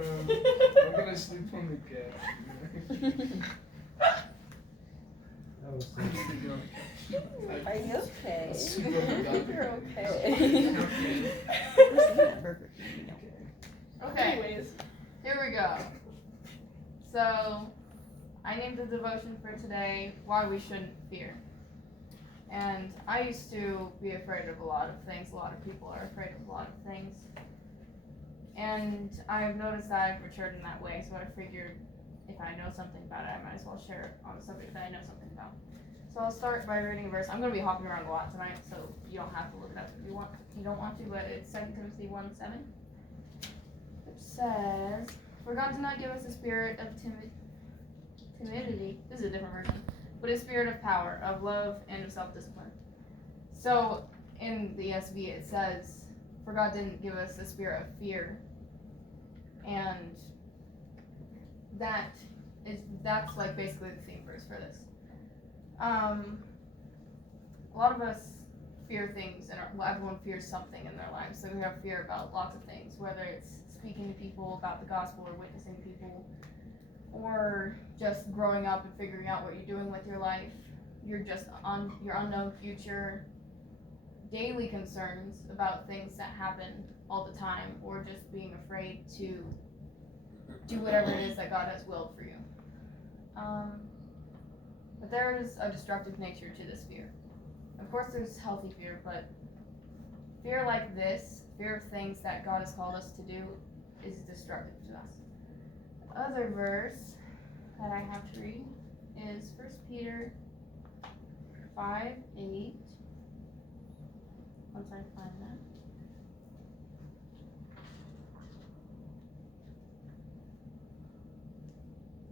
I'm gonna sleep on the couch. That was so Are you okay? That's super You're productive. okay. Okay, Anyways. here we go. So, I named the devotion for today, Why We Shouldn't Fear. And I used to be afraid of a lot of things. A lot of people are afraid of a lot of things. And I've noticed that I've matured in that way, so I figured if I know something about it, I might as well share it on the subject that I know something about. So I'll start by reading a verse. I'm going to be hopping around a lot tonight, so you don't have to look it up if you don't want to, but it's 2 Timothy 1:7. Which says, For God did not give us a spirit of timidity, this is a different version, but a spirit of power, of love, and of self-discipline. So in the ESV it says, for God didn't give us a spirit of fear, and that's like basically the theme verse for this. A lot of us fear things, and everyone fears something in their lives. So we have fear about lots of things, whether it's speaking to people about the gospel or witnessing to people, or just growing up and figuring out what you're doing with your life, your unknown future, daily concerns about things that happen all the time, or just being afraid to do whatever it is that God has willed for you. But there is a destructive nature to this fear. Of course there's healthy fear, but fear like this, fear of things that God has called us to do, is destructive to us. The other verse that I have to read is 1 Peter 5:8. Once I find that.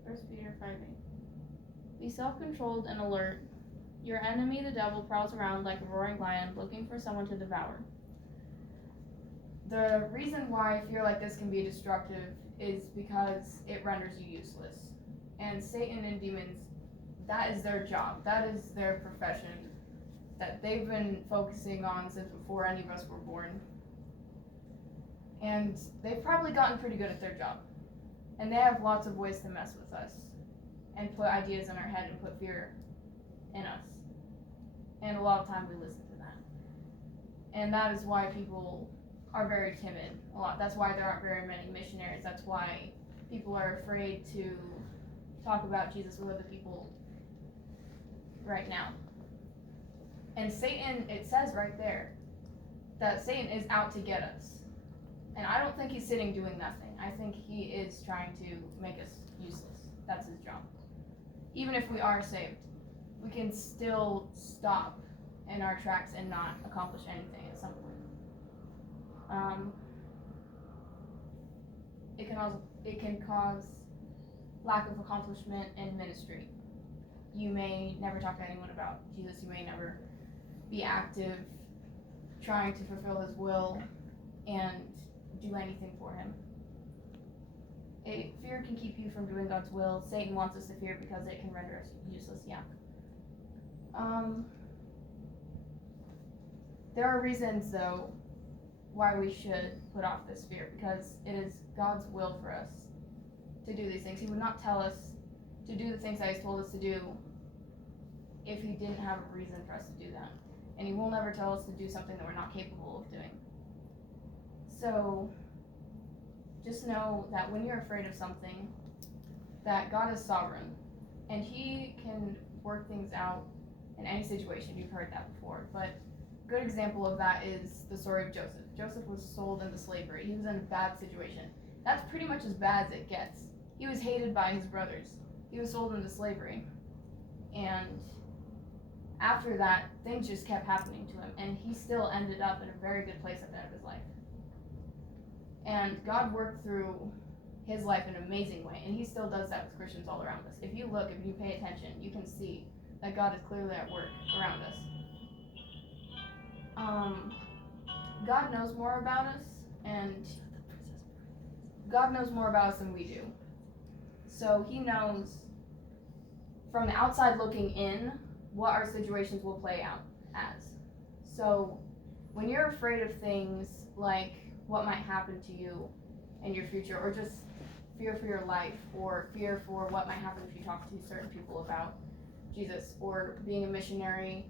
First Peter 5:8. Be self-controlled and alert. Your enemy, the devil, prowls around like a roaring lion, looking for someone to devour. The reason why fear like this can be destructive is because it renders you useless. And Satan and demons, that is their job. That is their profession that they've been focusing on since before any of us were born. And they've probably gotten pretty good at their job. And they have lots of ways to mess with us and put ideas in our head and put fear in us. And a lot of time we listen to that. And that is why people are very timid a lot. That's why there aren't very many missionaries. That's why people are afraid to talk about Jesus with other people right now. And Satan, it says right there that Satan is out to get us. And I don't think he's sitting doing nothing. I think he is trying to make us useless. That's his job. Even if we are saved, we can still stop in our tracks and not accomplish anything at some point. It can cause lack of accomplishment in ministry. You may never talk to anyone about Jesus. You may never be active trying to fulfill his will and do anything for him. Fear can keep you from doing God's will. Satan wants us to fear because it can render us useless, yeah. There are reasons, though, why we should put off this fear, because it is God's will for us to do these things. He would not tell us to do the things that he's told us to do if he didn't have a reason for us to do that. And he will never tell us to do something that we're not capable of doing. So just know that when you're afraid of something, that God is sovereign, and he can work things out in any situation. You've heard that before, but a good example of that is the story of Joseph. Joseph was sold into slavery. He was in a bad situation. That's pretty much as bad as it gets. He was hated by his brothers. He was sold into slavery. And after that, things just kept happening to him, and he still ended up in a very good place at the end of his life. And God worked through his life in an amazing way, and he still does that with Christians all around us. If you look, if you pay attention, you can see that God is clearly at work around us. God knows more about us, and God knows more about us than we do. So he knows from the outside looking in what our situations will play out as. So when you're afraid of things like what might happen to you in your future, or just fear for your life, or fear for what might happen if you talk to certain people about Jesus, or being a missionary,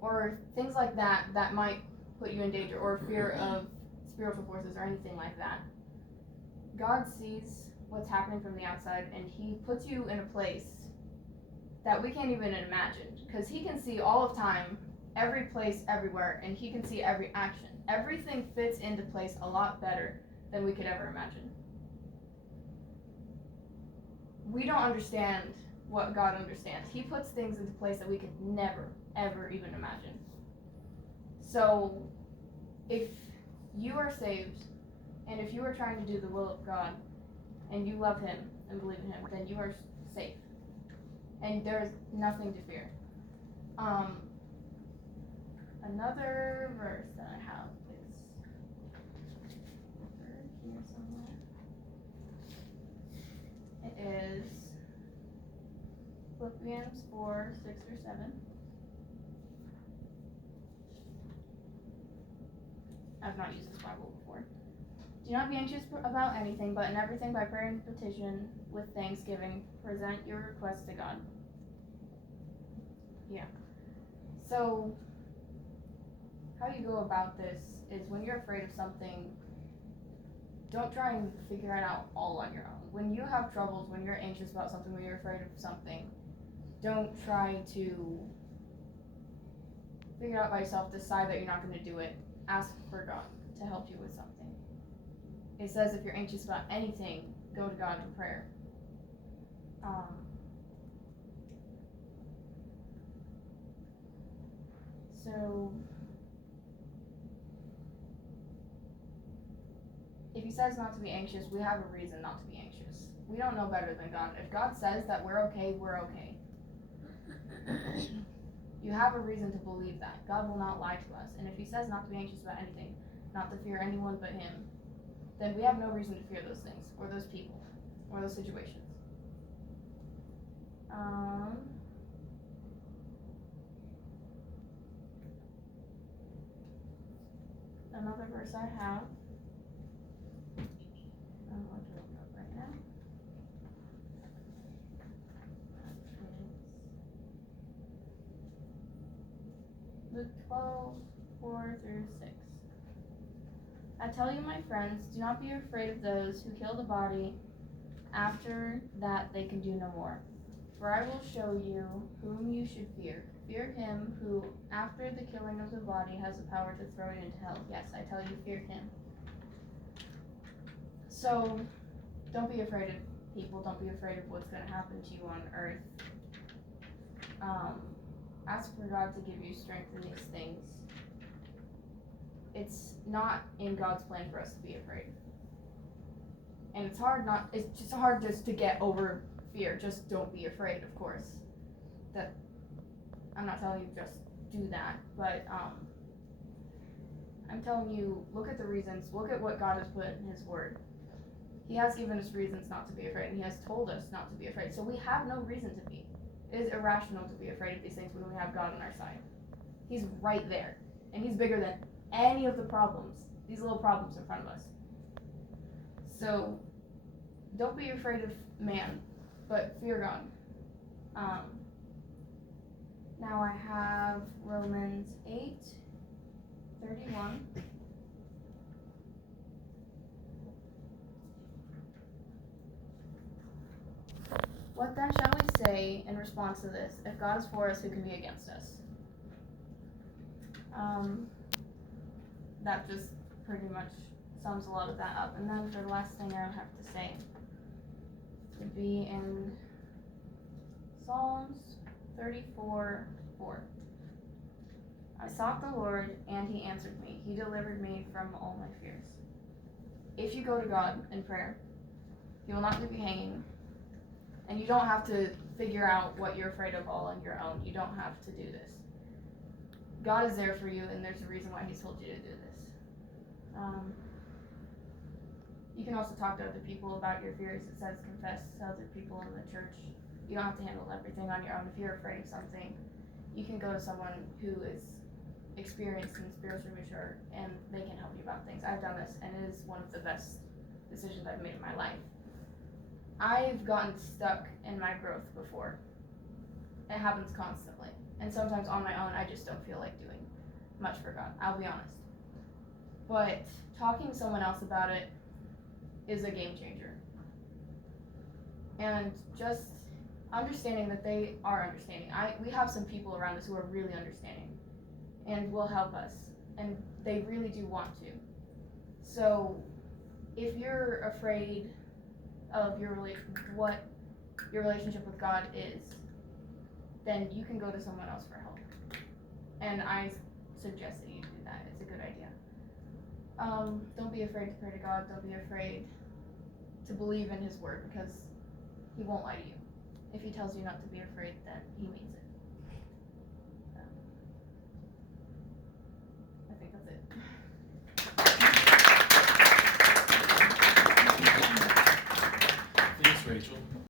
or things like that that might put you in danger, or fear of spiritual forces or anything like that. God sees what's happening from the outside, and he puts you in a place that we can't even imagine, because he can see all of time, every place, everywhere, and he can see every action. Everything fits into place a lot better than we could ever imagine. We don't understand what God understands. He puts things into place that we could never, ever even imagine. So, if you are saved, and if you are trying to do the will of God, and you love him and believe in him, then you are safe. And there's nothing to fear. Another verse that I have is over here somewhere. It is Philippians 4, 6 or 7. I've not used this Bible before. Do not be anxious about anything, but in everything by prayer and petition with thanksgiving, present your requests to God. Yeah. So, how you go about this is when you're afraid of something, don't try and figure it out all on your own. When you have troubles, when you're anxious about something, when you're afraid of something, don't try to figure it out by yourself, decide that you're not going to do it. Ask for God to help you with something. It says if you're anxious about anything, go to God in prayer. So, if he says not to be anxious, we have a reason not to be anxious. We don't know better than God. If God says that we're okay, we're okay. You have a reason to believe that. God will not lie to us. And if he says not to be anxious about anything, not to fear anyone but him, then we have no reason to fear those things, or those people, or those situations. Another verse I have, I'll look it up right now. Luke 12, 4 through 6. I tell you, my friends, do not be afraid of those who kill the body. After that, they can do no more. For I will show you whom you should fear. Fear him who, after the killing of the body, has the power to throw it into hell. Yes, I tell you, fear him. So, don't be afraid of people. Don't be afraid of what's going to happen to you on earth. Ask for God to give you strength in these things. It's not in God's plan for us to be afraid. And it's just hard to get over fear. Just don't be afraid, of course. That I'm not telling you just do that, but I'm telling you, look at the reasons, look at what God has put in his word. He has given us reasons not to be afraid, and he has told us not to be afraid. So we have no reason to be. It is irrational to be afraid of these things when we have God on our side. He's right there, and he's bigger than any of the problems, these little problems in front of us. So, don't be afraid of man, but fear God. Now I have Romans 8:31. What then shall we say in response to this? If God is for us, who can be against us? That just pretty much sums a lot of that up. And then for the last thing I would have to say would be in Psalms 34:4. I sought the Lord, and he answered me. He delivered me from all my fears. If you go to God in prayer, he will not leave you hanging. And you don't have to figure out what you're afraid of all on your own. You don't have to do this. God is there for you, and there's a reason why he's told you to do this. You can also talk to other people about your fears. It says confess to other people in the church. You don't have to handle everything on your own. If you're afraid of something, you can go to someone who is experienced and spiritually mature, and they can help you about things. I've done this, and it is one of the best decisions I've made in my life. I've gotten stuck in my growth before. It happens constantly. And sometimes on my own, I just don't feel like doing much for God. I'll be honest. But talking to someone else about it is a game changer. And just understanding that they are understanding. We have some people around us who are really understanding and will help us. And they really do want to. So if you're afraid of what your relationship with God is, then you can go to someone else for help. And I suggest that you do that. It's a good idea. Don't be afraid to pray to God. Don't be afraid to believe in His word, because He won't lie to you. If He tells you not to be afraid, then He means it. I think that's it. Thanks, Rachel.